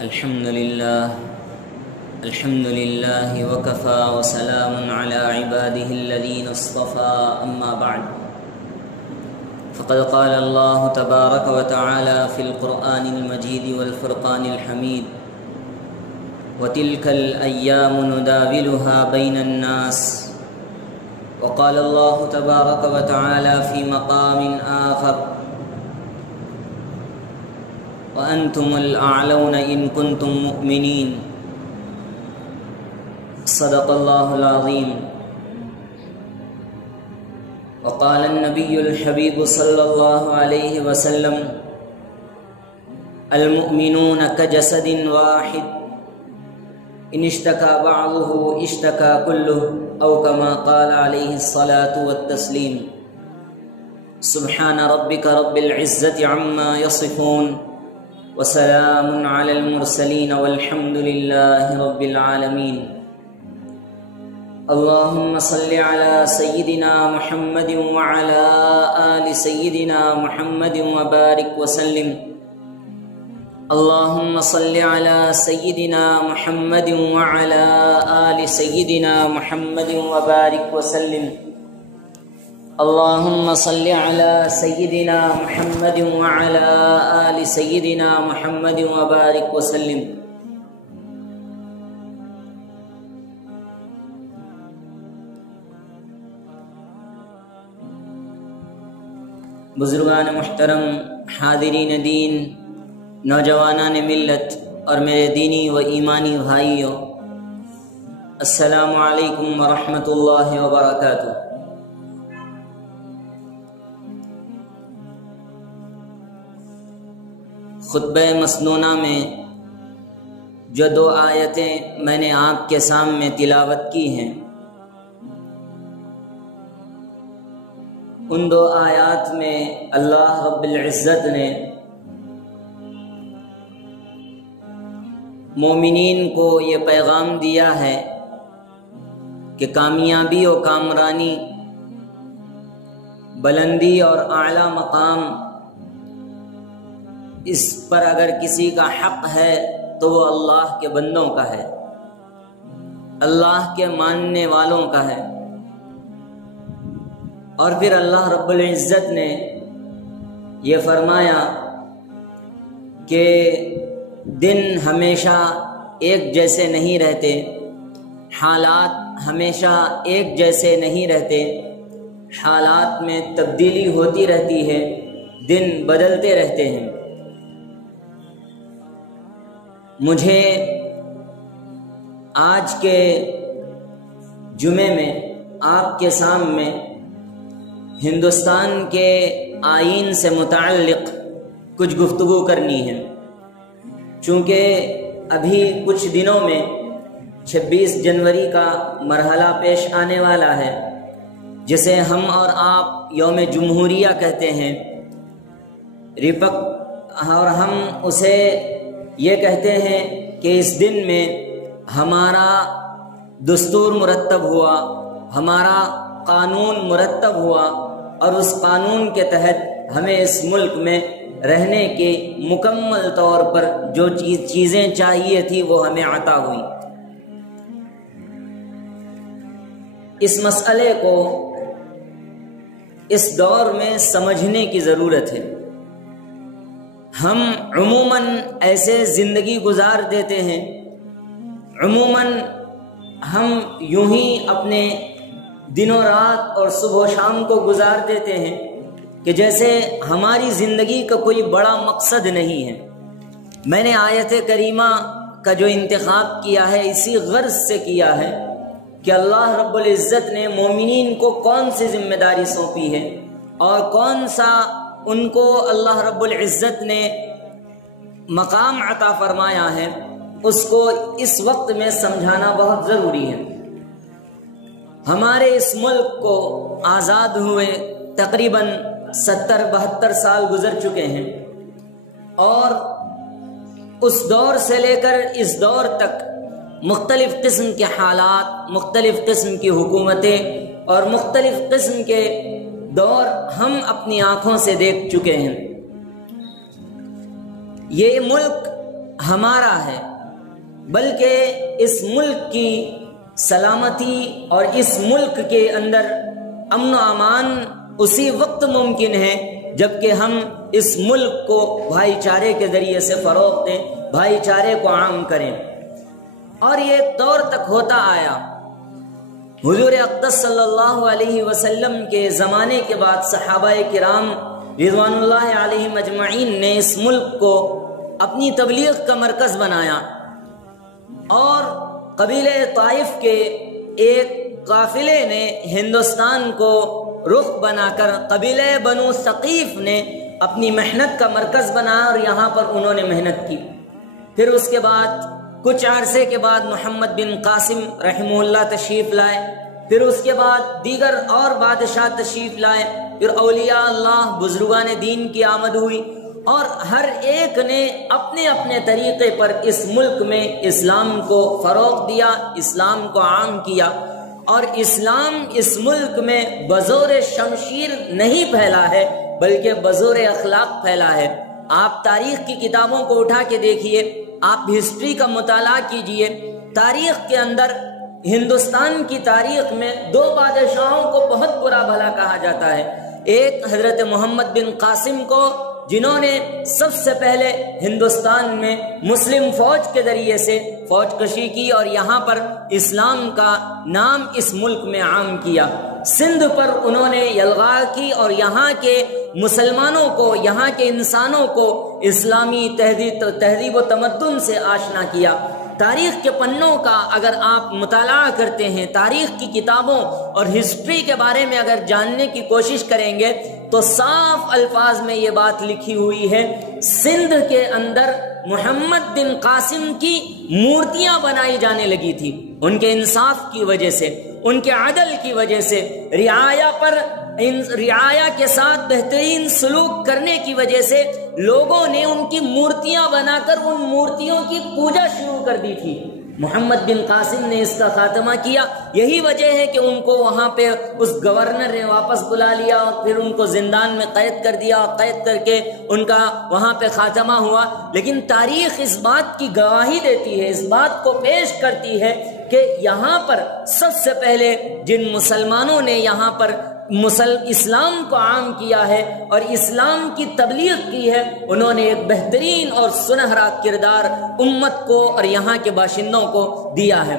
الحمد لله وكفى وسلام على عباده الذين اصطفى أما بعد فقد قال الله تبارك وتعالى في القرآن المجيد والفرقان الحميد وتلك الأيام نداولها بين الناس وقال الله تبارك وتعالى في مقام آخر وأنتم الأعلون إن كنتم مؤمنين صدق الله العظيم وقال النبي الحبيب صلى الله عليه وسلم المؤمنون كجسد واحد إن اشتكى بعضه اشتكى كله أو كما قال عليه الصلاة والتسليم سبحان ربك رب العزة عما يصفون وسلام على المرسلين والحمد لله رب العالمين اللهم صل على سيدنا محمد وعلى آل سيدنا محمد وبارك وسلم اللهم صل على سيدنا محمد وعلى آل سيدنا محمد وبارك وسلم اللهم صل على سيدنا محمد وعلى آل سيدنا محمد وبارك وسلم بزرگان محترم، حاضرین دین، نوجوانان ملت اور میرے دینی و ایمانی بھائیوں، السلام علیکم ورحمۃ اللہ وبرکاتہ۔ خطبہ مسنونہ میں جو 2 آیتیں میں نے آپ کے سامنے تلاوت کی ہیں، ان 2 آیات میں اللہ رب العزت نے مومنین کو یہ پیغام دیا ہے کہ کامیابی و کامرانی، بلندی اور اعلیٰ مقام، اس پر اگر کسی کا حق ہے تو وہ اللہ کے بندوں کا ہے، اللہ کے ماننے والوں کا ہے۔ اور پھر اللہ رب العزت نے یہ فرمایا کہ دن ہمیشہ ایک جیسے نہیں رہتے، حالات ہمیشہ ایک جیسے نہیں رہتے، حالات میں تبدیلی ہوتی رہتی ہے، دن بدلتے رہتے ہیں۔ مجھے آج کے جمعے میں آپ کے سامنے ہندوستان کے آئین سے متعلق کچھ گفتگو کرنی ہے، چونکہ ابھی کچھ دنوں میں 26 جنوری کا مرحلہ پیش آنے والا ہے، جسے ہم اور آپ یوم جمہوریہ کہتے ہیں، اور ہم اسے یہ کہتے ہیں کہ اس دن میں ہمارا دستور مرتب ہوا، ہمارا قانون مرتب ہوا، اور اس قانون کے تحت ہمیں اس ملک میں رہنے کی مکمل طور پر جو چیزیں چاہیے تھی وہ ہمیں عطا ہوئی۔ اس مسئلے کو اس دور میں سمجھنے کی ضرورت ہے۔ ہم عموماً ایسے زندگی گزار دیتے ہیں، عموماً ہم یوں ہی اپنے دن و رات اور صبح و شام کو گزار دیتے ہیں کہ جیسے ہماری زندگی کا کوئی بڑا مقصد نہیں ہے۔ میں نے آیت کریمہ کا جو انتخاب کیا ہے اسی غرض سے کیا ہے کہ اللہ رب العزت نے مومنین کو کون سی ذمہ داری سونپی ہے اور کون سا ان کو اللہ رب العزت نے مقام عطا فرمایا ہے، اس کو اس وقت میں سمجھانا بہت ضروری ہے۔ ہمارے اس ملک کو آزاد ہوئے تقریباً 70-72 سال گزر چکے ہیں، اور اس دور سے لے کر اس دور تک مختلف قسم کے حالات، مختلف قسم کی حکومتیں اور مختلف قسم کے دور ہم اپنی آنکھوں سے دیکھ چکے ہیں۔ یہ ملک ہمارا ہے، بلکہ اس ملک کی سلامتی اور اس ملک کے اندر امن و امان اسی وقت ممکن ہے جبکہ ہم اس ملک کو بھائی چارے کے ذریعے سے فروغ دیں، بھائی چارے کو عام کریں۔ اور یہ ایک دور تک ہوتا آیا۔ حضور اقدس صلی اللہ علیہ وسلم کے زمانے کے بعد صحابہ کرام رضوان اللہ علیہم اجمعین نے اس ملک کو اپنی تبلیغ کا مرکز بنایا، اور قبیلہ طائف کے ایک قافلے نے ہندوستان کو رخ بنا کر قبیلہ بنو ثقیف نے اپنی محنت کا مرکز بنایا اور یہاں پر انہوں نے محنت کی۔ پھر اس کے بعد کچھ عرصے کے بعد محمد بن قاسم رحمہ اللہ تشریف لائے، پھر اس کے بعد دیگر اور بادشاہ تشریف لائے، پھر اولیاء اللہ بزرگان دین کی آمد ہوئی، اور ہر ایک نے اپنے اپنے طریقے پر اس ملک میں اسلام کو فروغ دیا، اسلام کو عام کیا۔ اور اسلام اس ملک میں بزور شمشیر نہیں پھیلا ہے بلکہ بزور اخلاق پھیلا ہے۔ آپ تاریخ کی کتابوں کو اٹھا کے دیکھیے، آپ ہسٹری کا مطالعہ کیجئے، تاریخ کے اندر ہندوستان کی تاریخ میں دو بادشاہوں کو بہت برا بھلا کہا جاتا ہے۔ ایک حضرت محمد بن قاسم کو، جنہوں نے سب سے پہلے ہندوستان میں مسلم فوج کے ذریعے سے فوج کشی کی اور یہاں پر اسلام کا نام اس ملک میں عام کیا۔ سندھ پر انہوں نے یلغا کی اور یہاں کے مسلمانوں کو، یہاں کے انسانوں کو اسلامی تہذیب و تمدن سے آشنا کیا۔ تاریخ کے پنوں کا اگر آپ مطالعہ کرتے ہیں، تاریخ کی کتابوں اور ہسٹری کے بارے میں اگر جاننے کی کوشش کریں گے تو صاف الفاظ میں یہ بات لکھی ہوئی ہے، سندھ کے اندر محمد بن قاسم کی مورتیاں بنائی جانے لگی تھی۔ ان کے انصاف کی وجہ سے، ان کے عدل کی وجہ سے، رعایا کے ساتھ بہترین سلوک کرنے کی وجہ سے لوگوں نے ان کی مورتیاں بنا کر ان مورتیوں کی پوجا شروع کر دی تھی۔ محمد بن قاسم نے اس کا خاتمہ کیا۔ یہی وجہ ہے کہ ان کو وہاں پہ اس گورنر نے واپس بلا لیا اور پھر ان کو زندان میں قید کر دیا، اور قید کر کے ان کا وہاں پہ خاتمہ ہوا۔ لیکن تاریخ اس بات کی گواہی دیتی ہے، اس بات کو پیش کرتی ہے کہ یہاں پر سب سے پہلے جن مسلمانوں نے یہاں پر اسلام کو عام کیا ہے اور اسلام کی تبلیغ کی ہے، انہوں نے ایک بہترین اور سنہرا کردار امت کو اور یہاں کے باشندوں کو دیا ہے۔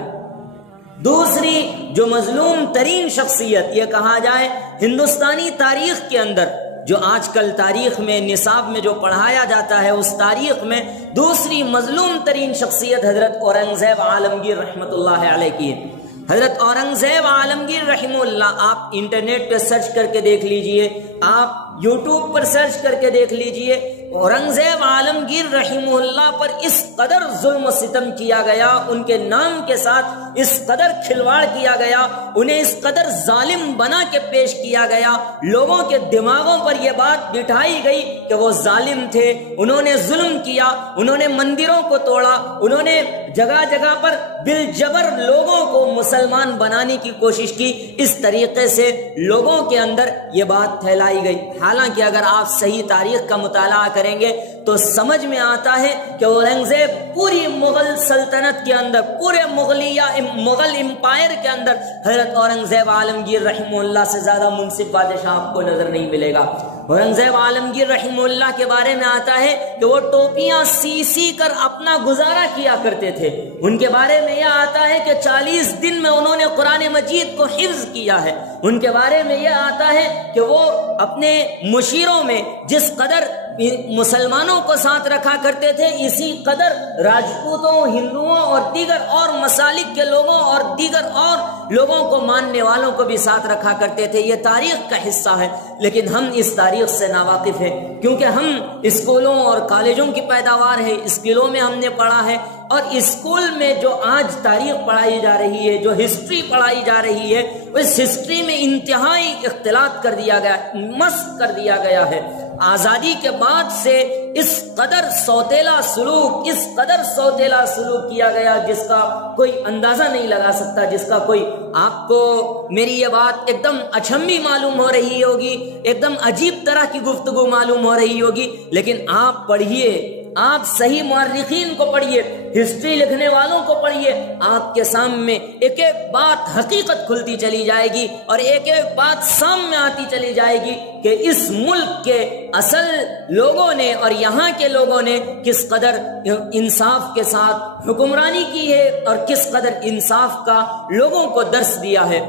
دوسری جو مظلوم ترین شخصیت یہ کہا جائے ہندوستانی تاریخ کے اندر، جو آج کل تاریخ میں نصاب میں جو پڑھایا جاتا ہے، اس تاریخ میں دوسری مظلوم ترین شخصیت حضرت اورنگزیب عالمگیر رحمۃ اللہ علیہ کی ہے۔ حضرت اورنگزیب عالمگیر رحمہ اللہ، آپ انٹرنیٹ پہ سرچ کر کے دیکھ لیجئے، آپ یوٹیوب پر سرچ کر کے دیکھ لیجئے، اورنگزیب عالمگیر رحمہ اللہ پر اس قدر ظلم و ستم کیا گیا، ان کے نام کے ساتھ اس قدر کھلواڑ کیا گیا، انہیں اس قدر ظالم بنا کے پیش کیا گیا، لوگوں کے دماغوں پر یہ بات بٹھائی گئی کہ وہ ظالم تھے، انہوں نے ظلم کیا، انہوں نے مندروں کو توڑا، انہوں نے جگہ جگہ پر بالجبر لوگوں کو مسلمان بنانے کی کوشش کی۔ اس طریقے سے لوگوں کے اندر یہ بات پھیلائی گئی۔ حالانکہ اگر آپ صحیح تاریخ کا مطالعہ کریں گے تو سمجھ میں آتا ہے کہ اورنگزیب پوری مغل سلطنت کے اندر، پورے مغل امپائر کے اندر حضرت اورنگزیب عالمگیر رحمہ اللہ سے زیادہ منصف بادشاہ آپ کو نظر نہیں ملے گا۔ اورنگزیب عالمگیر رحمہ اللہ کے بارے میں آتا ہے کہ وہ ٹوپیاں سی کر اپنا گزارا کیا کرتے تھے۔ ان کے بارے میں یہ آتا ہے کہ 40 دن میں انہوں نے قرآن مجید کو حفظ کیا ہے۔ ان کے بارے میں یہ آتا ہے کہ وہ اپنے مشیروں میں جس قدر مسلمانوں کو ساتھ رکھا کرتے تھے، اسی قدر راجپوتوں، ہندوؤں اور دیگر اور مسالک کے لوگوں اور دیگر اور لوگوں کو ماننے والوں کو بھی ساتھ رکھا کرتے تھے۔ یہ تاریخ کا حصہ ہے، لیکن ہم اس تاریخ سے ناواقف ہیں، کیونکہ ہم اسکولوں اور کالجوں کی پیداوار ہے، اسکولوں میں ہم نے پڑھا ہے، اور اسکول میں جو آج تاریخ پڑھائی جا رہی ہے، جو ہسٹری پڑھائی جا رہی ہے، اس ہسٹری میں انتہائی اختلاط کر دیا گیا، مسخ کر دیا گیا ہے۔ آزادی کے بعد سے اس قدر سوتیلا سلوک کیا گیا جس کا کوئی اندازہ نہیں لگا سکتا، جس کا کوئی، آپ کو میری یہ بات ایک دم اچھمبی معلوم ہو رہی ہوگی، ایک دم عجیب طرح کی گفتگو معلوم ہو رہی ہوگی، لیکن آپ پڑھیے آپ صحیح مورخین کو پڑھیے، ہسٹری لکھنے والوں کو پڑھیے، آپ کے سامنے ایک ایک بات حقیقت کھلتی چلی جائے گی اور ایک ایک بات سامنے آتی چلی جائے گی کہ اس ملک کے اصل لوگوں نے اور یہاں کے لوگوں نے کس قدر انصاف کے ساتھ حکمرانی کی ہے اور کس قدر انصاف کا لوگوں کو درس دیا ہے۔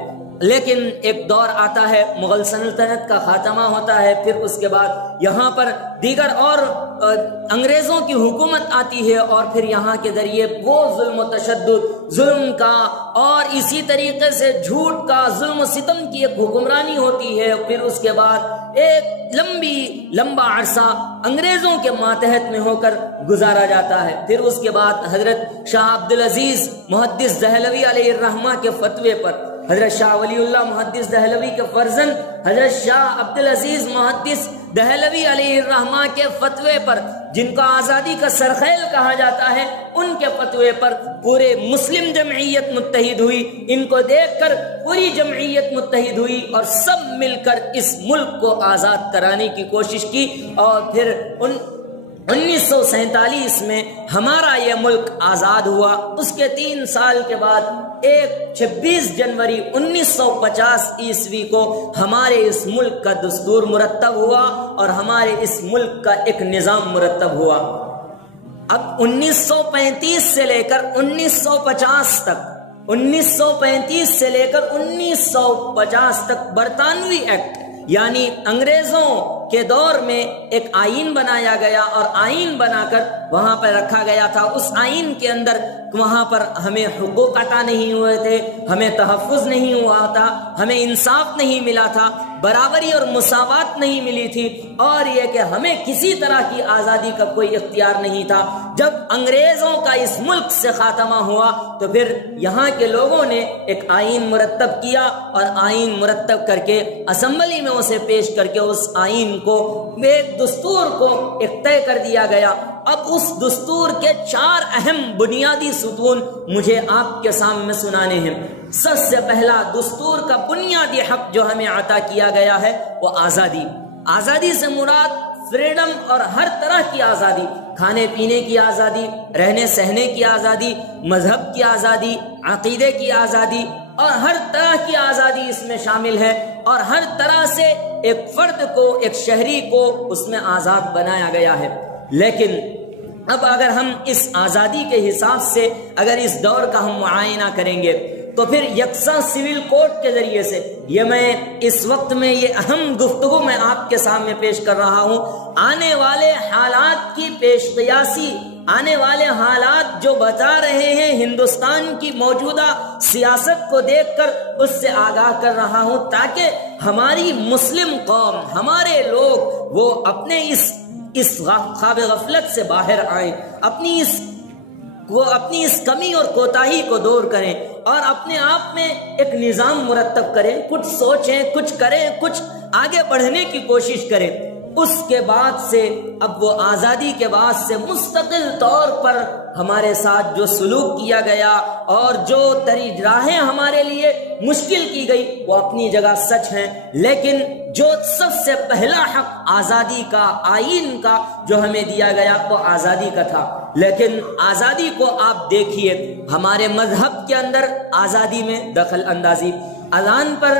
لیکن ایک دور آتا ہے، مغل سلطنت کا خاتمہ ہوتا ہے، پھر اس کے بعد یہاں پر دیگر اور انگریزوں کی حکومت آتی ہے، اور پھر یہاں کے ذریعے وہ ظلم و تشدد، ظلم کا اور اسی طریقے سے جھوٹ کا، ظلم و ستم کی ایک حکمرانی ہوتی ہے۔ پھر اس کے بعد ایک لمبا عرصہ انگریزوں کے ماتحت میں ہو کر گزارا جاتا ہے۔ پھر اس کے بعد حضرت شاہ عبدالعزیز محدث دہلوی علیہ الرحمہ کے فتوے پر، حضرت شاہ ولی اللہ محدث دہلوی کے فرزند حضرت شاہ عبدالعزیز محدث دہلوی علیہ الرحمہ کے فتوے پر، جن کا آزادی کا سرخیل کہا جاتا ہے، ان کے فتوے پر پورے مسلم جمعیت متحد ہوئی۔ ان کو دیکھ کر پوری جمعیت متحد ہوئی اور سب مل کر اس ملک کو آزاد کرانے کی کوشش کی، اور پھر 1947 میں ہمارا یہ ملک آزاد ہوا۔ اس کے 3 سال کے بعد 26 جنوری 1950 عیسوی کو ہمارے اس ملک کا دستور مرتب ہوا اور ہمارے اس ملک کا ایک نظام مرتب ہوا۔ اب 1935 سے لے کر 1950 تک، 1935 سے لے کر 1950 تک برطانوی ایکٹ یعنی انگریزوں کے دور میں ایک آئین بنایا گیا، اور آئین بنا کر وہاں پر رکھا گیا تھا۔ اس آئین کے اندر وہاں پر ہمیں حقوق عطا نہیں ہوئے تھے، ہمیں تحفظ نہیں ہوا تھا، ہمیں انصاف نہیں ملا تھا، برابری اور مساوات نہیں ملی تھی، اور یہ کہ ہمیں کسی طرح کی آزادی کا کوئی اختیار نہیں تھا۔ جب انگریزوں کا اس ملک سے خاتمہ ہوا تو پھر یہاں کے لوگوں نے ایک آئین مرتب کیا، اور آئین مرتب کر کے اسمبلی میں اسے پیش کر کے اس آئین کو، ایک دستور کو ایک طے کر دیا گیا۔ اب اس دستور کے 4 اہم بنیادی ستون مجھے آپ کے سامنے سنانے ہیں۔ سب سے پہلا دستور کا بنیادی حق جو ہمیں عطا کیا گیا ہے وہ آزادی۔ آزادی سے مراد فریڈم اور ہر طرح کی آزادی، کھانے پینے کی آزادی، رہنے سہنے کی آزادی، مذہب کی آزادی، عقیدے کی آزادی، اور ہر طرح کی آزادی اس میں شامل ہے، اور ہر طرح سے ایک فرد کو، ایک شہری کو اس میں آزاد بنایا گیا ہے۔ لیکن اب اگر ہم اس آزادی کے حساب سے اگر اس دور کا ہم معائنہ کریں گے تو پھر یکساں سول کوڈ کے ذریعے سے، یہ میں اس وقت میں یہ اہم گفتگو میں آپ کے سامنے پیش کر رہا ہوں، آنے والے حالات کی پیش قیاسی، آنے والے حالات جو بتا رہے ہیں ہندوستان کی موجودہ سیاست کو دیکھ کر اس سے آگاہ کر رہا ہوں، تاکہ ہماری مسلم قوم، ہمارے لوگ وہ اپنے اس خواب غفلت سے باہر آئیں، اپنی اس کمی اور کوتاہی کو دور کریں، اور اپنے آپ میں ایک نظام مرتب کریں، کچھ سوچیں، کچھ کریں، کچھ آگے بڑھنے کی کوشش کریں۔ اس کے بعد سے، اب وہ آزادی کے بعد سے مستقل طور پر ہمارے ساتھ جو سلوک کیا گیا اور جو راہیں ہمارے لیے مشکل کی گئی وہ اپنی جگہ سچ ہیں، لیکن جو سب سے پہلا حق آزادی کا، آئین کا جو ہمیں دیا گیا وہ آزادی کا تھا۔ لیکن آزادی کو آپ دیکھیے، ہمارے مذہب کے اندر آزادی میں دخل اندازی، اذان پر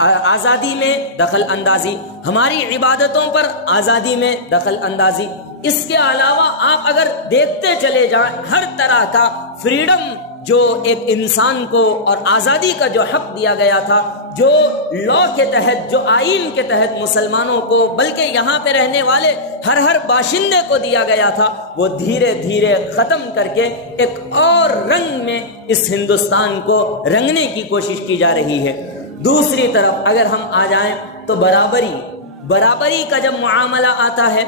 آزادی میں دخل اندازی، ہماری عبادتوں پر آزادی میں دخل اندازی، اس کے علاوہ آپ اگر دیکھتے چلے جائیں ہر طرح کا فریڈم جو ایک انسان کو اور آزادی کا جو حق دیا گیا تھا، جو لا کے تحت، جو آئین کے تحت مسلمانوں کو بلکہ یہاں پہ رہنے والے ہر باشندے کو دیا گیا تھا، وہ دھیرے دھیرے ختم کر کے ایک اور رنگ میں اس ہندوستان کو رنگنے کی کوشش کی جا رہی ہے۔ دوسری طرف اگر ہم آ جائیں تو برابری کا جب معاملہ آتا ہے،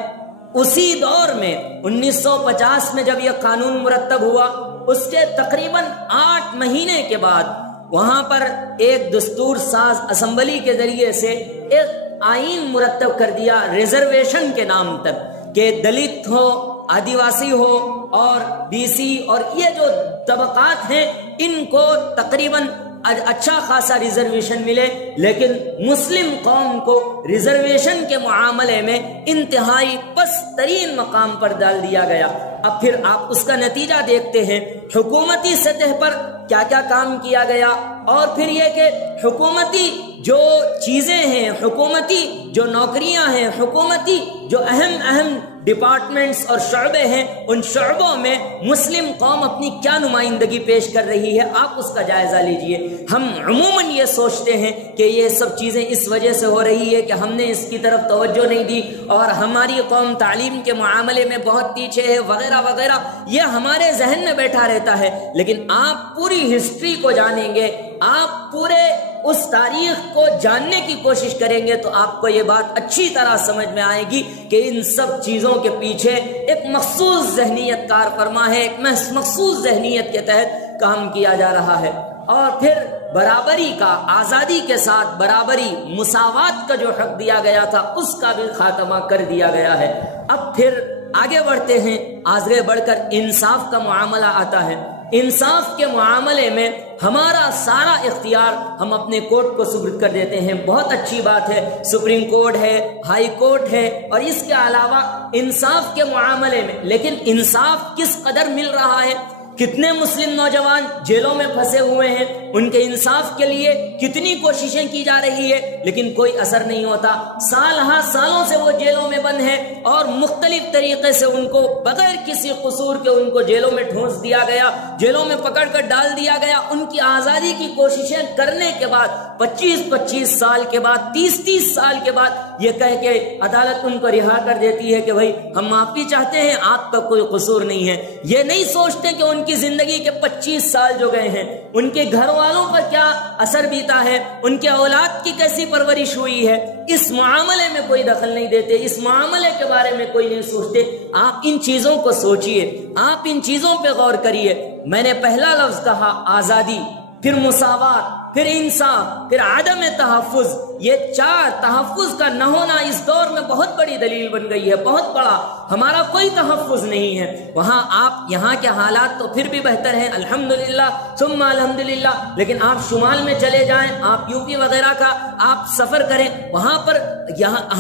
اسی دور میں 1950 میں جب یہ قانون مرتب ہوا، اس کے تقریباً 8 مہینے کے بعد وہاں پر ایک دستور ساز اسمبلی کے ذریعے سے ایک آئین مرتب کر دیا ریزرویشن کے نام تک، کہ دلت ہو، آدیواسی ہو اور BC اور یہ جو طبقات ہیں ان کو تقریباً اچھا خاصا ریزرویشن ملے، لیکن مسلم قوم کو ریزرویشن کے معاملے میں انتہائی پست ترین مقام پر ڈال دیا گیا۔ اب پھر آپ اس کا نتیجہ دیکھتے ہیں، حکومتی سطح پر کیا کیا کام کیا گیا، اور پھر یہ کہ حکومتی جو چیزیں ہیں، حکومتی جو نوکریاں ہیں، حکومتی جو اہم ڈپارٹمنٹس اور شعبے ہیں، ان شعبوں میں مسلم قوم اپنی کیا نمائندگی پیش کر رہی ہے، آپ اس کا جائزہ لیجئے۔ ہم عموماً یہ سوچتے ہیں کہ یہ سب چیزیں اس وجہ سے ہو رہی ہے کہ ہم نے اس کی طرف توجہ نہیں دی اور ہماری قوم تعلیم کے معاملے میں بہت پیچھے ہے وغیرہ وغیرہ، یہ ہمارے ذہن میں بیٹھا رہتا ہے۔ لیکن آپ پوری ہسٹری کو جانیں گے، آپ پورے اس تاریخ کو جاننے کی کوشش کریں گے تو آپ کو یہ بات اچھی طرح سمجھ میں آئے گی کہ ان سب چیزوں کے پیچھے ایک مخصوص ذہنیت کار فرما ہے، ایک مخصوص ذہنیت کے تحت کام کیا جا رہا ہے۔ اور پھر برابری کا، آزادی کے ساتھ برابری، مساوات کا جو حق دیا گیا تھا اس کا بھی خاتمہ کر دیا گیا ہے۔ اب پھر آگے بڑھتے ہیں، آگے بڑھ کر انصاف کا معاملہ آتا ہے۔ انصاف کے معاملے میں ہمارا سارا اختیار ہم اپنے کورٹ کو سپرد کر دیتے ہیں، بہت اچھی بات ہے، سپریم کورٹ ہے، ہائی کورٹ ہے، اور اس کے علاوہ انصاف کے معاملے میں، لیکن انصاف کس قدر مل رہا ہے؟ کتنے مسلم نوجوان جیلوں میں پھنسے ہوئے ہیں، ان کے انصاف کے لیے کتنی کوششیں کی جا رہی ہے، لیکن کوئی اثر نہیں ہوتا۔ سالوں سے وہ جیلوں میں بند ہیں اور مختلف طریقے سے ان کو بغیر کسی قصور کے ان کو جیلوں میں ٹھونس دیا گیا، جیلوں میں پکڑ کر ڈال دیا گیا۔ ان کی آزادی کی کوششیں کرنے کے بعد 25 سال کے بعد، 30 سال کے بعد یہ کہہ کے عدالت ان کو رہا کر دیتی ہے کہ بھائی ہم معافی چاہتے ہیں، آپ کا کوئی قصور نہیں ہے۔ یہ نہیں سوچتے کہ ان کی زندگی کے 25 سال جو گئے ہیں، ان کے گھر والوں پر کیا اثر بیتا ہے، ان کے اولاد کی کیسی پرورش ہوئی ہے، اس معاملے میں کوئی دخل نہیں دیتے، اس معاملے کے بارے میں کوئی نہیں سوچتے۔ آپ ان چیزوں کو سوچئے، آپ ان چیزوں پہ غور کریے۔ میں نے پہلا لفظ کہا آزادی، پھر مساوات، پھر انصاف، پھر عدم تحفظ۔ یہ 4 تحفظ کا نہ ہونا اس دور میں بہت بڑی دلیل بن گئی ہے، بہت بڑا۔ ہمارا کوئی تحفظ نہیں ہے وہاں۔ آپ یہاں کے حالات تو پھر بھی بہتر ہیں الحمدللہ ثم الحمدللہ، لیکن آپ شمال میں چلے جائیں، آپ یو پی وغیرہ کا آپ سفر کریں، وہاں پر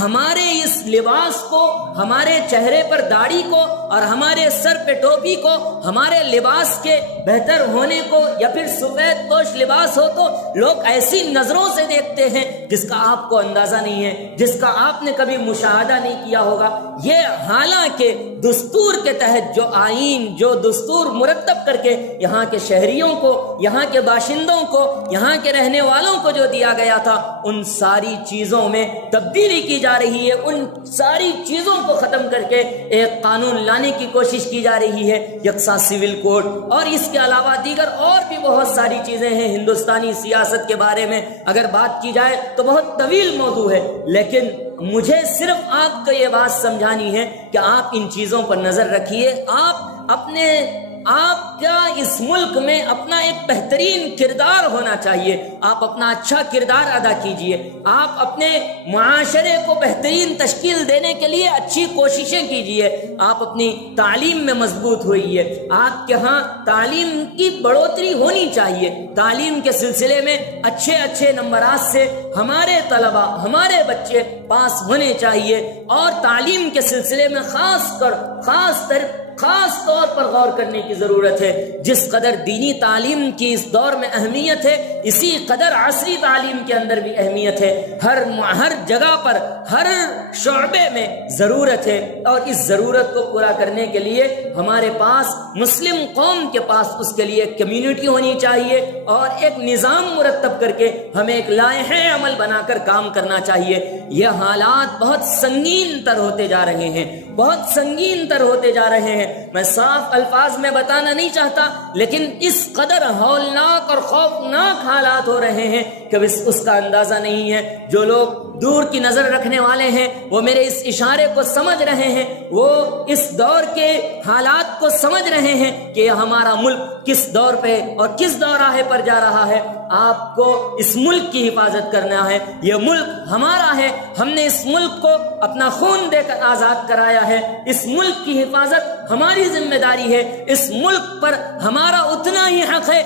ہمارے اس لباس کو، ہمارے چہرے پر داڑھی کو اور ہمارے سر پہ ٹوپی کو، ہمارے لباس کے بہتر ہونے کو، یا پھر سفید پوش لباس ہو تو لوگ ایسی نظروں سے دیکھتے ہیں جس کا آپ کو اندازہ نہیں ہے، جس کا آپ نے کبھی مشاہدہ نہیں کیا ہوگا۔ یہ حالانکہ دستور کے تحت جو آئین، جو دستور مرتب کر کے یہاں کے شہریوں کو، یہاں کے باشندوں کو، یہاں کے رہنے والوں کو جو دیا گیا تھا، ان ساری چیزوں میں تبدیلی کی جا رہی ہے، ان ساری چیزوں کو ختم کر کے ایک قانون لانے کی کوشش کی جا رہی ہے، یکساں سول کوڈ، اور اس کے علاوہ دیگر اور بھی بہت ساری چیزیں ہیں۔ ہندوستانی سیاست کے بارے میں اگر بات کی جائے تو بہت طویل موضوع ہے، لیکن مجھے صرف آپ کو یہ بات سمجھانی ہے کہ آپ ان چیزوں پر نظر رکھیے۔ آپ کا اس ملک میں اپنا ایک بہترین کردار ہونا چاہیے، آپ اپنا اچھا کردار ادا کیجئے، آپ اپنے معاشرے کو بہترین تشکیل دینے کے لیے اچھی کوششیں کیجئے، آپ اپنی تعلیم میں مضبوط ہوئیے، آپ کے ہاں تعلیم کی بڑھوتری ہونی چاہیے، تعلیم کے سلسلے میں اچھے نمبرات سے ہمارے طلبہ، ہمارے بچے پاس ہونے چاہیے، اور تعلیم کے سلسلے میں خاص طور پر غور کرنے کی ضرورت ہے۔ جس قدر دینی تعلیم کی اس دور میں اہمیت ہے، اسی قدر عصری تعلیم کے اندر بھی اہمیت ہے۔ ہر جگہ پر، ہر شعبے میں ضرورت ہے، اور اس ضرورت کو پورا کرنے کے لیے ہمارے پاس، مسلم قوم کے پاس، اس کے لیے کمیونٹی ہونی چاہیے، اور ایک نظام مرتب کر کے ہمیں ایک لائحہ عمل بنا کر کام کرنا چاہیے۔ یہ حالات بہت سنگین تر ہوتے جا رہے ہیں، بہت سنگین تر ہوتے جا رہے ہیں۔ میں صاف الفاظ میں بتانا نہیں چاہتا، لیکن اس قدر ہولناک اور خوفناک حالات ہو رہے ہیں کہ اس کا اندازہ نہیں ہے۔ جو لوگ دور کی نظر رکھنے والے ہیں وہ میرے اس اشارے کو سمجھ رہے ہیں، وہ اس دور کے حالات کو سمجھ رہے ہیں کہ ہمارا ملک کس دور پہ اور کس دوراہے پر جا رہا ہے۔ آپ کو اس ملک کی حفاظت کرنا ہے، یہ ملک ہمارا ہے، ہم نے اس ملک کو اپنا خون دے کر آزاد کرایا ہے، اس ملک کی حفاظت ہماری ذمہ داری ہے، اس ملک پر ہمارا اتنا ہی حق ہے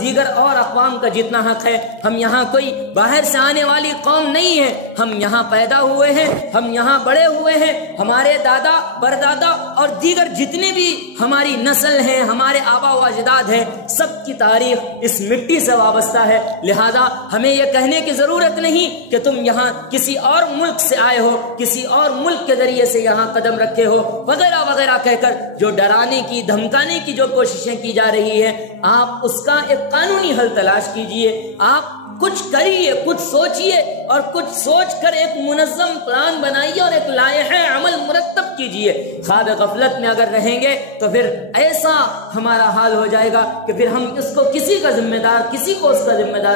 دیگر اور اقوام کا جتنا حق ہے۔ ہم یہاں کوئی باہر سے آنے والی قوم نہیں ہے، ہم یہاں پیدا ہوئے ہیں، ہم یہاں بڑے ہوئے ہیں، ہمارے دادا پردادا اور دیگر جتنے بھی ہماری نسل ہیں، ہمارے آبا و اجداد ہیں، سب کی تاریخ اس مٹی سے وابستہ ہے۔ لہذا ہمیں یہ کہنے کی ضرورت نہیں کہ تم یہاں کسی اور ملک سے آئے ہو، کسی اور ملک کے ذریعے سے یہاں قدم رکھے ہو وغیرہ وغیرہ کہہ کر جو ڈرانے کی دھمکانے کی جو کوششیں کی جا رہی ہے، آپ اس کا ایک قانونی حل تلاش کیجئے۔ آپ کچھ کریے، کچھ سوچئے اور کچھ سوچ کر ایک منظم پلان بنائیے اور ایک لائحہ عمل مرتب کیجئے۔ خواب غفلت میں اگر رہیں گے تو پھر ایسا ہمارا حال ہو جائے گا کہ پھر ہم اس کو کسی کا ذمہ دار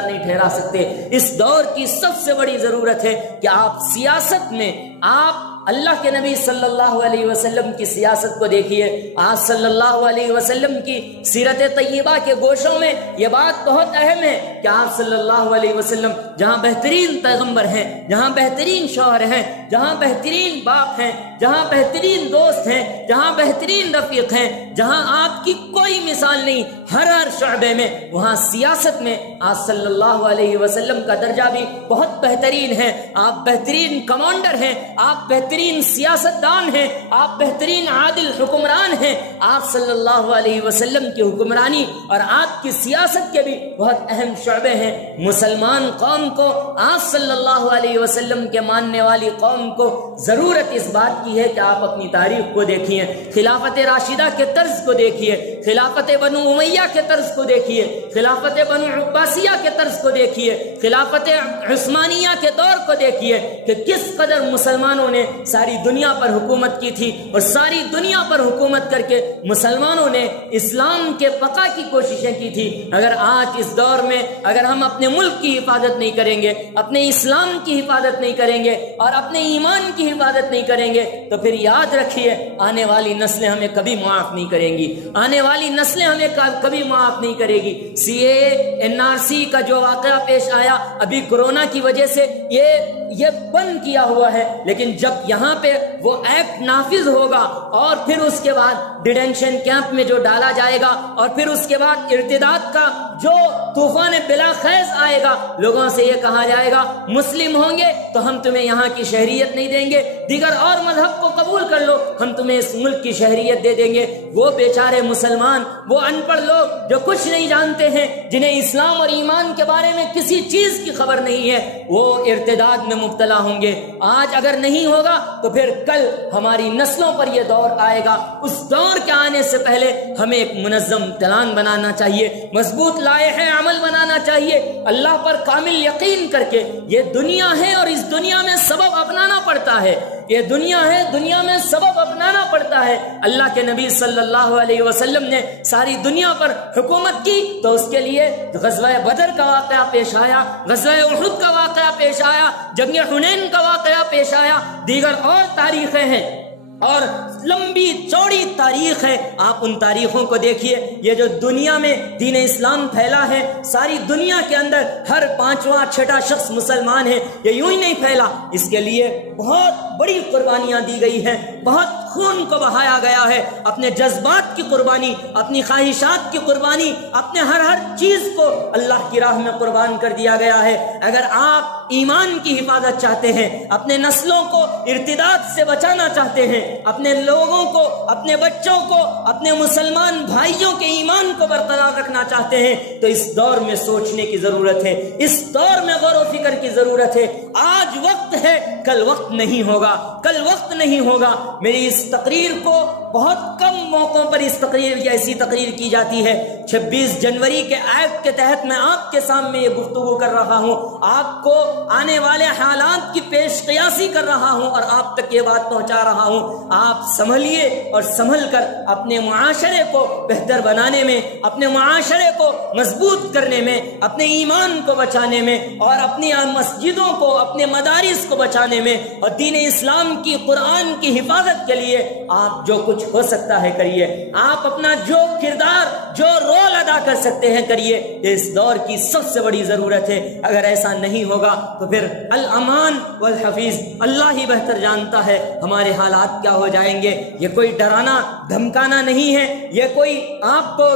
نہیں ٹھہرا سکتے۔ اس دور کی سب سے بڑی ضرورت ہے کہ آپ سیاست میں آپ اللہ کے نبی صلی اللہ علیہ وسلم کی سیاست کو دیکھیے۔ آپ صلی اللہ علیہ وسلم کی سیرت طیبہ کے گوشوں میں یہ بات بہت اہم ہے کہ آپ صلی اللہ علیہ وسلم جہاں بہترین پیغمبر ہیں، جہاں بہترین شوہر ہیں، جہاں بہترین باپ ہیں، جہاں بہترین دوست ہیں، جہاں بہترین رفیق ہیں، جہاں آپ کی کوئی مثال نہیں ہر شعبے میں، وہاں سیاست میں آپ صلی اللہ علیہ وسلم کا درجہ بھی بہت بہترین ہے۔ آپ بہترین کمانڈر ہیں، آپ بہترین سیاستدان ہیں، آپ بہترین عادل حکمران ہیں۔ آپ صلی اللہ علیہ وسلم کی حکمرانی اور آپ کی سیاست کے بھی بہت اہم شعبے ہیں۔ مسلمان قوم کو، آپ صلی اللہ علیہ وسلم کے ماننے والی قوم کو ضرورت اس بات کی ہے کہ آپ اپنی تاریخ کو دیکھیے، خلافت راشدہ کے طرز کو دیکھیے، خلافت بنو امیہ کے طرز کو دیکھیے، خلافت بنو عباسیہ کے طرز کو دیکھیے، خلافت عثمانیہ کے دور کو دیکھیے کہ کس قدر مسلمانوں نے ساری دنیا پر حکومت کی تھی، اور ساری دنیا پر حکومت کر کے مسلمانوں نے اسلام کے بقا کی کوششیں کی تھی۔ اگر آج اس دور میں اگر ہم اپنے ملک کی حفاظت نہیں کریں گے، اپنے اسلام کی حفاظت نہیں کریں گے اور اپنے ایمان کی حفاظت نہیں کریں گے تو پھر یاد رکھیے آنے والی نسلیں ہمیں کبھی معاف نہیں کریں گی، آنے والی نسلیں ہمیں کبھی معاف نہیں کرے گی۔ سی اے این آر سی کا جو واقعہ پیش آیا ابھی کورونا کی وجہ سے یہ بند کیا ہوا ہے، لیکن جب یہاں پہ وہ ایکٹ نافذ ہوگا اور پھر اس کے بعد ڈیٹینشن کیمپ میں جو ڈالا جائے گا اور پھر اس کے بعد ارتداد کا جو طوفان بلا خیز آئے گا، لوگوں سے یہ کہا جائے گا مسلم ہوں گے تو ہم تمہیں یہاں کی شہریت نہیں دیں گے، دیگر اور مذہب کو قبول کر لو ہم تمہیں اس ملک کی شہریت دے دیں گے۔ وہ بیچارے مسلمان، وہ ان پڑھ لوگ جو کچھ نہیں جانتے ہیں، جنہیں اسلام اور ایمان کے بارے میں کسی چیز کی خبر نہیں ہے، وہ ارتداد میں مبتلا ہوں گے۔ آج اگر نہیں ہوگا تو پھر کل ہماری نسلوں پر یہ دور آئے گا۔ اس دور کے آنے سے پہلے ہمیں ایک منظم پلان بنانا چاہیے، مضبوط لائحہ عمل بنانا چاہیے، اللہ پر کامل یقین کر کے۔ یہ دنیا ہے اور اس دنیا میں سبب اپنانا پڑتا ہے، یہ دنیا ہے، دنیا میں سبب اپنانا پڑتا ہے۔ اللہ کے نبی صلی اللہ علیہ وسلم نے ساری دنیا پر حکومت کی تو اس کے لیے غزوہ بدر کا واقعہ پیش آیا، غزوہ احد کا واقعہ پیش آیا، جنگ حنین کا واقعہ پیش آیا، دیگر اور تاریخیں ہیں اور لمبی چوڑی تاریخ ہے۔ آپ ان تاریخوں کو دیکھیے۔ یہ جو دنیا میں دین اسلام پھیلا ہے، ساری دنیا کے اندر ہر 5واں 6واں شخص مسلمان ہے، یہ یوں ہی نہیں پھیلا، اس کے لیے بہت بڑی قربانیاں دی گئی ہیں، بہت خون کو بہایا گیا ہے، اپنے جذبات کی قربانی، اپنی خواہشات کی قربانی، اپنے ہر چیز کو اللہ کی راہ میں قربان کر دیا گیا ہے۔ اگر آپ ایمان کی حفاظت چاہتے ہیں، اپنے نسلوں کو ارتداد سے بچانا چاہتے ہیں، اپنے لوگوں کو، اپنے بچوں کو، اپنے مسلمان بھائیوں کے ایمان کو برقرار رکھنا چاہتے ہیں تو اس دور میں سوچنے کی ضرورت ہے، اس دور میں غور و فکر کی ضرورت ہے۔ آج وقت ہے، کل وقت نہیں ہوگا، کل وقت نہیں ہوگا۔ میری اس تقریر کو بہت کم موقعوں پر ایسی تقریر کی جاتی ہے۔ 26 جنوری کے ایکٹ کے تحت میں آپ کے سامنے یہ گفتگو کر رہا ہوں، آپ کو آنے والے حالات کی پیش قیاسی کر رہا ہوں اور آپ تک یہ بات پہنچا رہا ہوں۔ آپ سنبھلیے اور سنبھل کر اپنے معاشرے کو بہتر بنانے میں، اپنے معاشرے کو مضبوط کرنے میں، اپنے ایمان کو بچانے میں اور اپنی مسجدوں کو، اپنے مدارس کو بچانے میں اور دین اسلام کی، قرآن کی حفاظت کے لیے کریے، آپ جو کچھ ہو سکتا ہے کریے، آپ اپنا جو کردار جو رول ادا کر سکتے ہیں کریے، اس دور کی سب سے بڑی ضرورت ہے۔ اگر ایسا نہیں ہوگا تو پھر الامان والحفیظ اللہ ہی بہتر جانتا ہے ہمارے حالات کیا ہو جائیں گے۔ یہ کوئی ڈرانا دھمکانا نہیں ہے، یہ کوئی آپ کو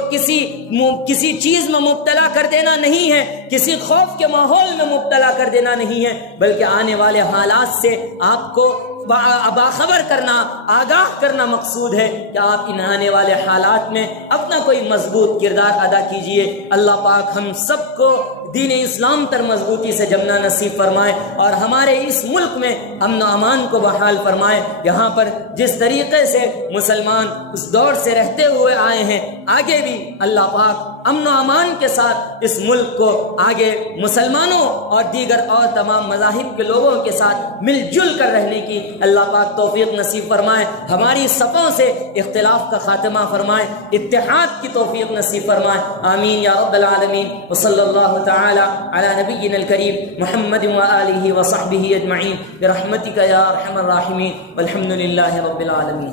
کسی چیز میں مبتلا کر دینا نہیں ہے، کسی خوف کے ماحول میں مبتلا کر دینا نہیں ہے، بلکہ آنے والے حالات سے آپ کو باخبر کرنا، آگاہ کرنا مقصود ہے کہ آپ ان آنے والے حالات میں اپنا کوئی مضبوط کردار ادا کیجئے۔ اللہ پاک ہم سب کو دین اسلام تر مضبوطی سے جمنا نصیب فرمائے اور ہمارے اس ملک میں امن و امان کو بحال فرمائے۔ یہاں پر جس طریقے سے مسلمان اس دور سے رہتے ہوئے آئے ہیں، آگے بھی اللہ پاک امن و امان کے ساتھ اس ملک کو آگے مسلمانوں اور دیگر اور تمام مذاہب کے لوگوں کے ساتھ مل جل کر رہنے کی اللہ پاک توفیق نصیب فرمائے۔ ہماری صفوں سے اختلاف کا خاتمہ فرمائے، اتحاد کی توفیق نصیب فرمائے، آمین یا رب العالمین۔ وصلی اللہ تعالی علی نبینا الکریم محمد وآلہ وصحبہ اجمعین برحمتک یا ارحم الراحمین والحمد للہ رب العالمین۔